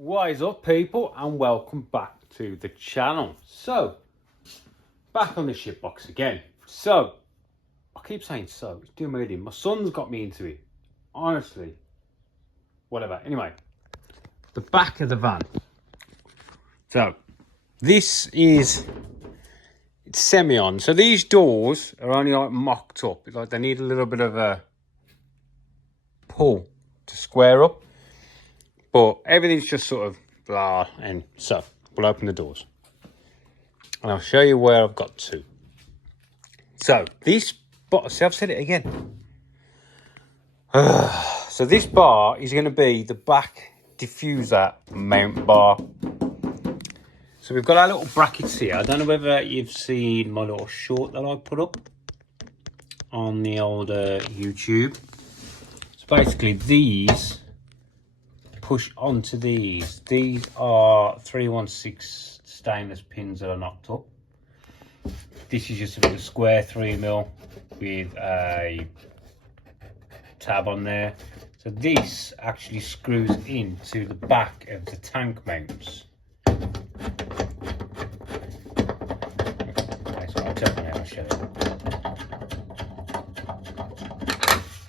What is up, people, and welcome back to the channel. So, back on the shit box again. So, I keep saying so, it's doing my head in. My son's got me into it. Honestly. Whatever. Anyway, the back of the van. So, this is, it's semi-on. So these doors are only like mocked up. It's like they need a little bit of a pull to square up. But everything's just sort of blah, and so we'll open the doors. And I'll show you where I've got to. So this bar, see, I've said it again. So this bar is going to be the back diffuser mount bar. So we've got our little brackets here. I don't know whether you've seen my little short that I put up on the old YouTube. So basically these push onto these. These are 316 stainless pins that are knocked up. This is just a bit of square 3mm with a tab on there. So this actually screws into the back of the tank mounts. That's what I took now, I'll show you.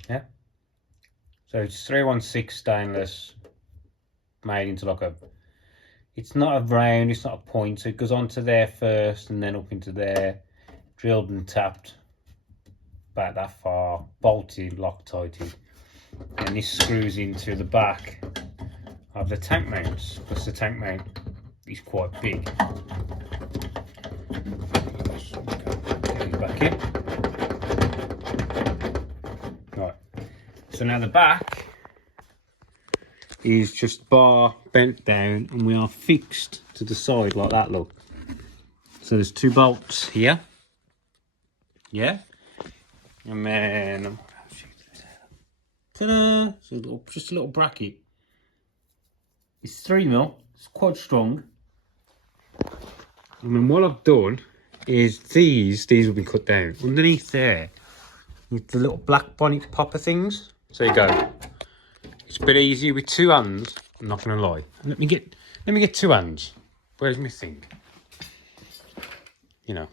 Yeah. So it's 316 stainless, made into like a, it's not a round, it's not a point, so it goes onto there first and then up into there, drilled and tapped about that far, bolted, Loctited, and this screws into the back of the tank mounts, because the tank mount is quite big. Get back in. Right, so now the back is just bar bent down and we are fixed to the side like that, look. So there's two bolts here, yeah, and then ta-da! So just a little bracket. It's 3mm, it's quite strong. And then what I've done is these will be cut down. Underneath there, with the little black bonnet popper things. So you go. It's a bit easier with two hands, I'm not gonna lie. Let me get two hands. Where's my thing? You know.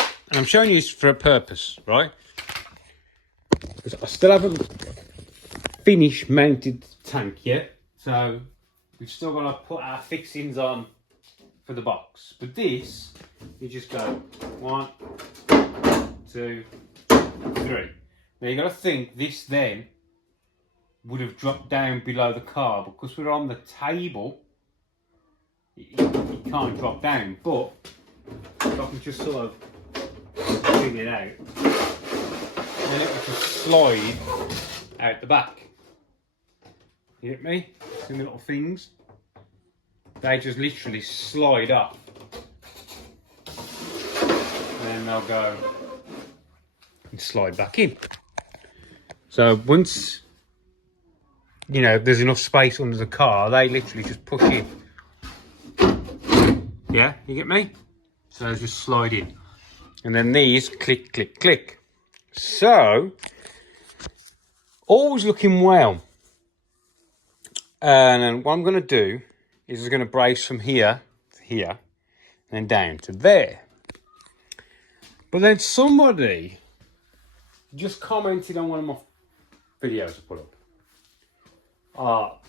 And I'm showing you this for a purpose, right? Because I still haven't finished mounted the tank yet. So we've still got to put our fixings on for the box. But this, you just go 1, 2, 3. Now you got to think this then would have dropped down below the car, because we're on the table. It can't drop down, but if I can just sort of bring it out, then it will just slide out the back. You get me? See the little things? They just literally slide up. And then they'll go and slide back in. So once, you know, there's enough space under the car, they literally just push in. Yeah, you get me? So they just slide in. And then these click, click, click. So, all's looking well. And then what I'm going to do is I'm going to brace from here to here and then down to there. But then somebody just commented on one of my videos I put up.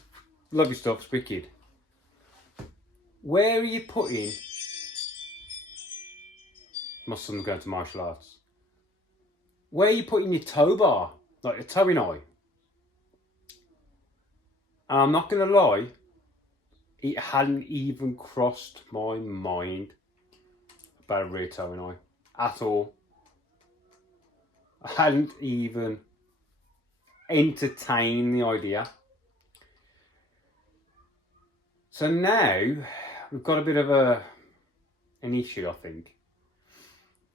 Love your stuff, it's wicked. Where are you putting, my son's going to martial arts, where are you putting your tow bar, like your towing eye? And I'm not going to lie, it hadn't even crossed my mind about a rear towing eye at all. I hadn't even entertained the idea. So now we've got a bit of an issue, I think,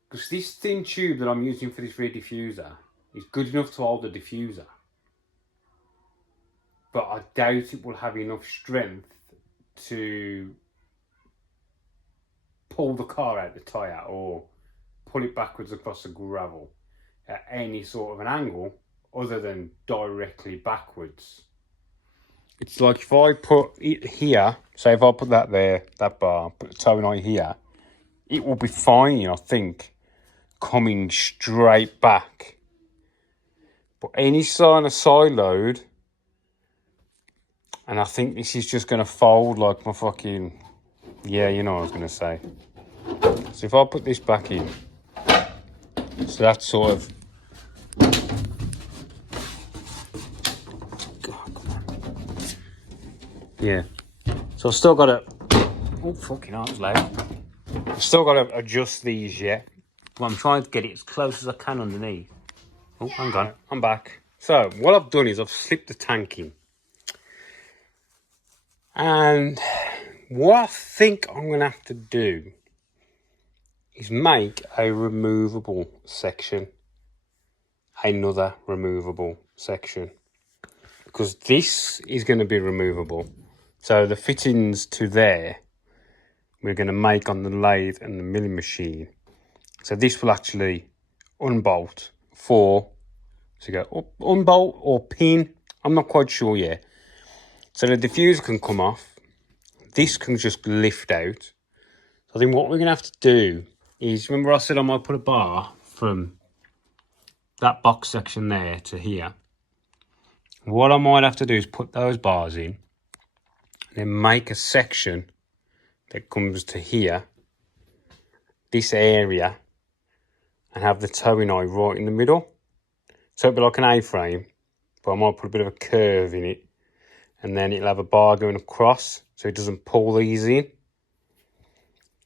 because this thin tube that I'm using for this rear diffuser is good enough to hold the diffuser, but I doubt it will have enough strength to pull the car out the tyre or pull it backwards across the gravel at any sort of an angle other than directly backwards. it's like if I put it here, say if I put that there, that bar, put the towing eye here, it will be fine, I think, coming straight back. But any sign of side load, and I think this is just going to fold like my fucking, yeah, you know what I was going to say. So if I put this back in, so that's sort of, yeah. So I've still got to, oh fucking hell, that was loud. I've still got to adjust these yet. But I'm trying to get it as close as I can underneath. Oh, hang on, I'm back. So what I've done is I've slipped the tank in. And what I think I'm going to have to do is make a removable section. Another removable section. Because this is going to be removable. So the fittings to there, we're going to make on the lathe and the milling machine. So this will actually unbolt for, so go up, unbolt or pin, I'm not quite sure yet. So the diffuser can come off. This can just lift out. So I think what we're going to have to do is, remember I said I might put a bar from that box section there to here. What I might have to do is put those bars in, and then make a section that comes to here, this area, and have the towing eye right in the middle. So it'll be like an A-frame, but I might put a bit of a curve in it, and then it'll have a bar going across so it doesn't pull these in,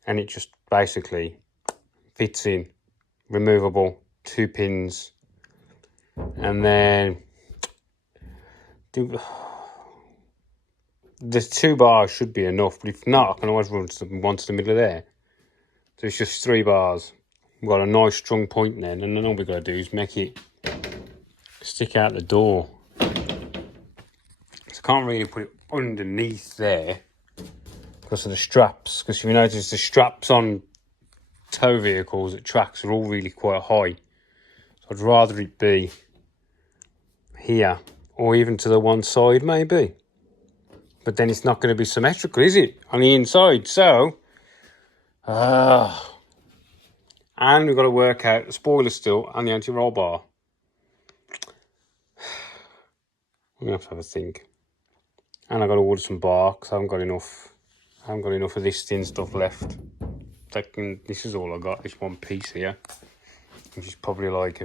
and it just basically fits in, removable, 2 pins, and then the 2 bars should be enough, but if not, I can always run one to the middle of there. So it's just 3 bars. We've got a nice strong point then, and then all we've got to do is make it stick out the door. So I can't really put it underneath there because of the straps. Because if you notice, the straps on tow vehicles at tracks are all really quite high. So I'd rather it be here or even to the one side maybe. But then it's not going to be symmetrical, is it, on the inside? So, and we've got to work out the spoiler still and the anti-roll bar. I'm going to have a think. And I've got to order some bar because I haven't got enough of this thin stuff left. This is all I got, this one piece here, which is probably like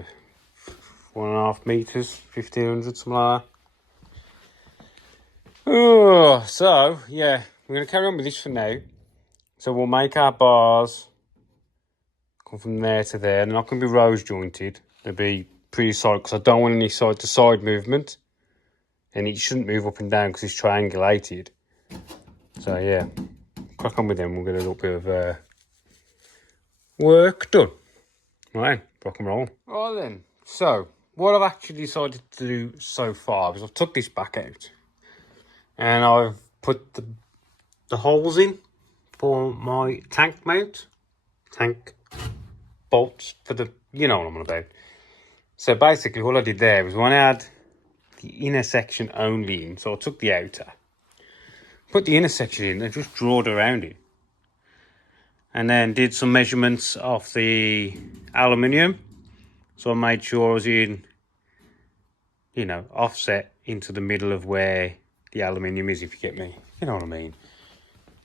1.5 meters, 1500, something like that. Oh, so yeah, we're going to carry on with this for now. So we'll make our bars come from there to there. They're not going to be rose jointed. They'll be pretty solid because I don't want any side to side movement, and it shouldn't move up and down because it's triangulated. So yeah, crack on with them. We'll get a little bit of work done. Right, rock and roll. Right then, so what I've actually decided to do so far is I've took this back out and I've put the holes in for my tank mount, tank bolts for the, you know what I'm on about. So basically what I did there was when I had the inner section only in, so I took the outer, put the inner section in and just drawed around it. And then did some measurements of the aluminium. So I made sure I was in, you know, offset into the middle of where the aluminium is, if you get me. You know what I mean?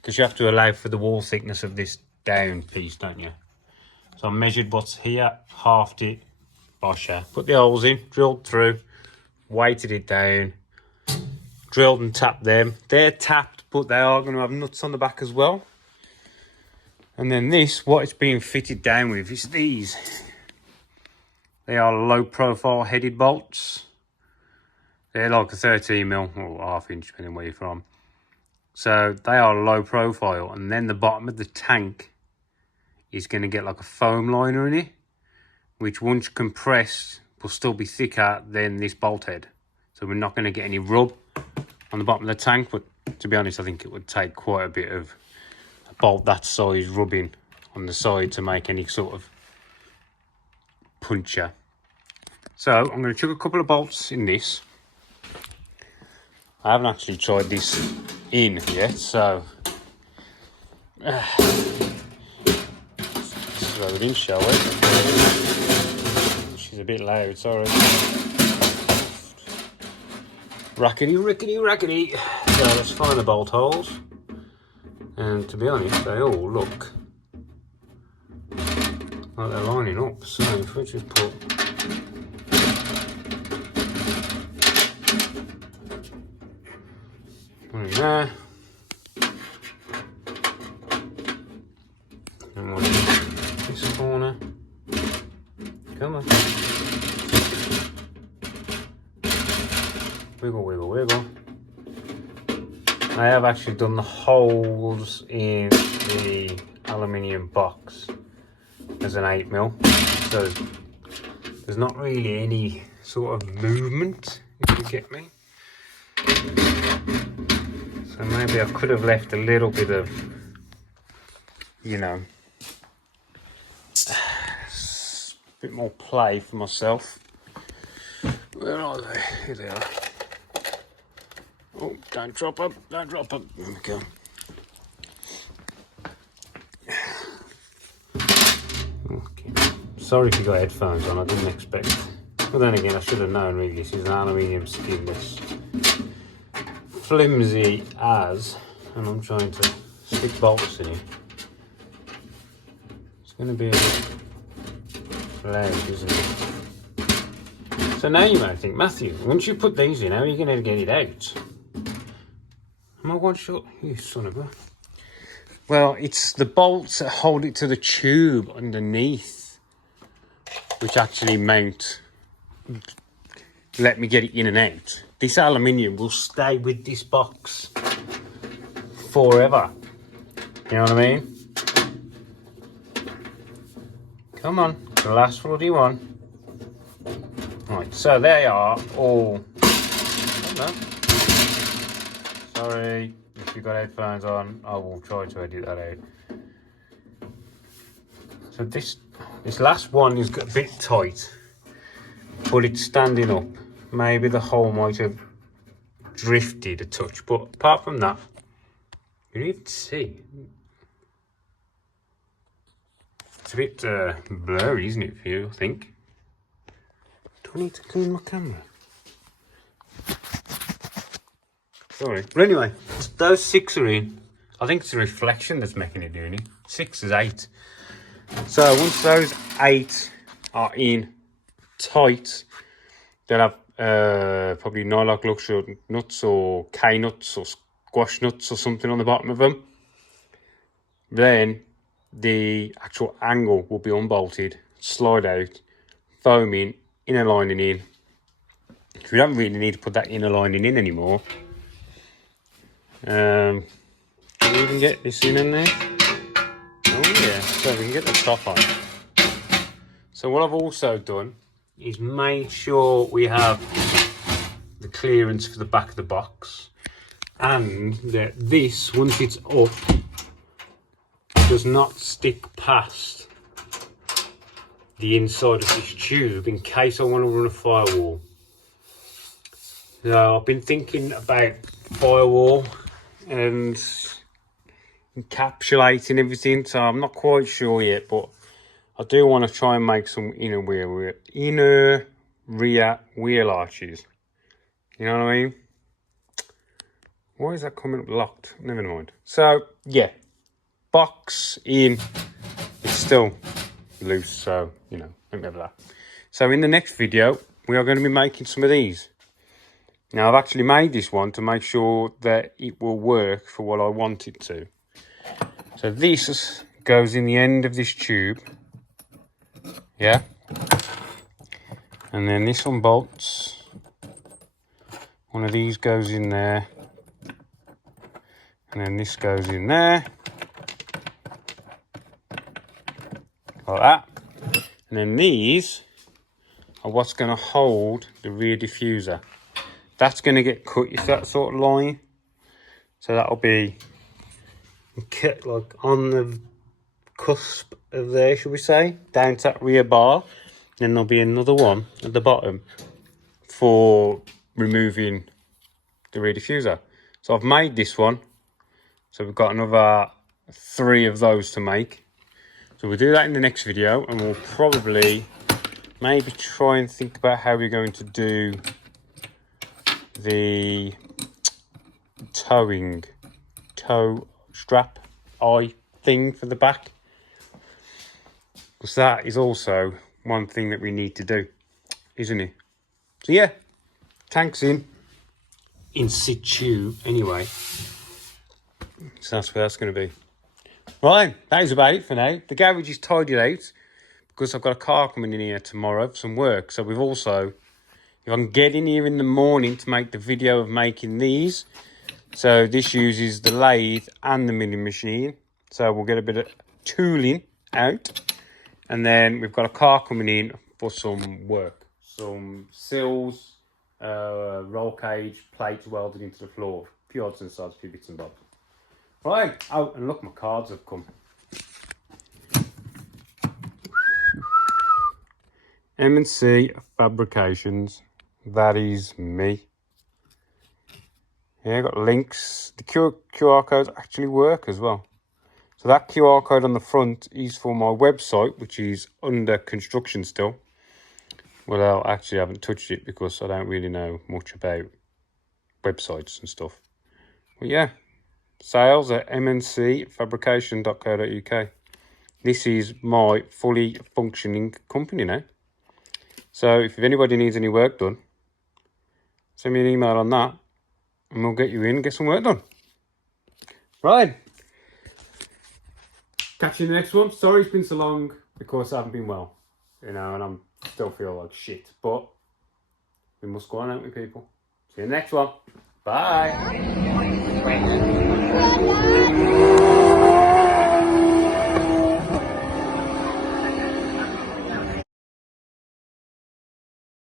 Because you have to allow for the wall thickness of this down piece, don't you? So I measured what's here, halved it, bosher, put the holes in, drilled through, weighted it down, drilled and tapped them. They're tapped, but they are going to have nuts on the back as well. And then this, what it's being fitted down with is these. They are low profile headed bolts. They're like a 13mm or half inch, depending where you're from. So they are low profile, and then the bottom of the tank is going to get like a foam liner in it, which once compressed will still be thicker than this bolt head. So we're not going to get any rub on the bottom of the tank, but to be honest, I think it would take quite a bit of a bolt that size rubbing on the side to make any sort of puncture. So I'm going to chuck a couple of bolts in this. I haven't actually tried this in yet, so so we didn't show it. She's a bit loud, sorry. Rackety, rickety, rackety. So let's find the bolt holes. And to be honest, they all look like they're lining up. So if we just put one in there, and one in this corner. Come on. Wiggle, wiggle, wiggle. I have actually done the holes in the aluminium box as an 8mm, so there's not really any sort of movement, if you get me. So maybe I could have left a little bit of, you know, a bit more play for myself. Where are they? Here they are. Oh, don't drop them, don't drop them. There we go. Okay. Sorry if you got headphones on, I didn't expect. But then again, I should have known really. This is an aluminium skin that's flimsy as, and I'm trying to stick bolts in it. It's going to be a bit loud, isn't it? So now you might think, Matthew, once you put these in, how are you going to get it out? Am I one shot? You son of a... Well, it's the bolts that hold it to the tube underneath, which actually let me get it in and out. This aluminium will stay with this box forever. You know what I mean? Come on, the last bloody one. Right, so they are all... Oh, no. Sorry, if you've got headphones on, I will try to edit that out. So this last one is a bit tight, but it's standing up. Maybe the hole might have drifted a touch, but apart from that, you don't even see. It's a bit blurry, isn't it, for you, I think? Do I need to clean my camera? Sorry. But anyway, those 6 are in. I think it's a reflection that's making it doing it. 6 is 8. So once those 8 are in tight, they'll have probably Nylock Luxor nuts or K nuts or squash nuts or something on the bottom of them. Then the actual angle will be unbolted, slide out, foam in, inner lining in. We don't really need to put that inner lining in anymore. Can we even get this in there? Oh yeah, so we can get the top on. So what I've also done is made sure we have the clearance for the back of the box, and that this, once it's up, does not stick past the inside of this tube in case I want to run a firewall. So I've been thinking about firewall and encapsulating everything, so I'm not quite sure yet, but I do want to try and make some inner rear wheel arches. You know what I mean? Why is that coming up locked? Never mind. So yeah, box in, it's still loose, so you know, remember that. So in the next video we are going to be making some of these. Now I've actually made this one to make sure that it will work for what I want it to. So this goes in the end of this tube, yeah, and then this unbolts. One of these goes in there, and then this goes in there, like that. And then these are what's going to hold the rear diffuser. That's going to get cut, if that sort of line. So that'll be like on the cusp of there, should we say, down to that rear bar. Then there'll be another one at the bottom for removing the rear diffuser. So I've made this one. So we've got another 3 of those to make. So we'll do that in the next video, and we'll probably maybe try and think about how we're going to do the toe strap eye thing for the back, because that is also one thing that we need to do, isn't it? So yeah, tank's in situ anyway, so that's where that's going to be. Right, that is about it for now. The garage is tidied out because I've got a car coming in here tomorrow for some work. So we've also, if I can get in here in the morning to make the video of making these. So this uses the lathe and the milling machine. So we'll get a bit of tooling out. And then we've got a car coming in for some work. Some sills, roll cage, plates welded into the floor. A few odds and sods, a few bits and bobs. Right, oh, and look, my cards have come. M&C Fabrications, that is me. Yeah, got links. The QR codes actually work as well. So that QR code on the front is for my website, which is under construction still. Well, actually I haven't touched it because I don't really know much about websites and stuff. But yeah, sales at mncfabrication.co.uk. This is my fully functioning company now. So if anybody needs any work done, send me an email on that and we'll get you in and get some work done. Right. Catch you in the next one. Sorry it's been so long because I haven't been well, you know, and I'm still feel like shit. But we must go on, haven't we, people? See you in the next one. Bye.